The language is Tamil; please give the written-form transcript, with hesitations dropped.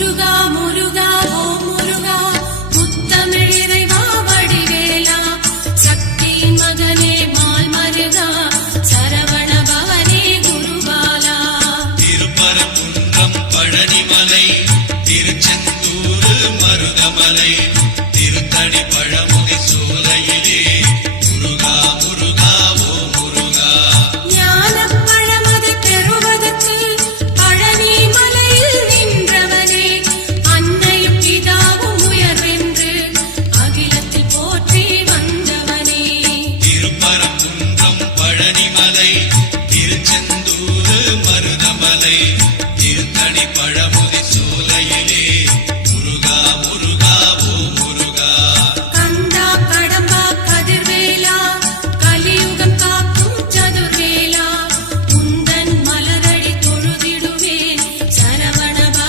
முருகா முருகா ஓ முருகா முத்தமிழ் இறைவா வடிவேலா சக்தியின் மகனே மால் மருகா சரவண பவனே குருபாலா திருப்பரங்குன்றம் பழனிமலை திருச்செந்தூர் மருதமலை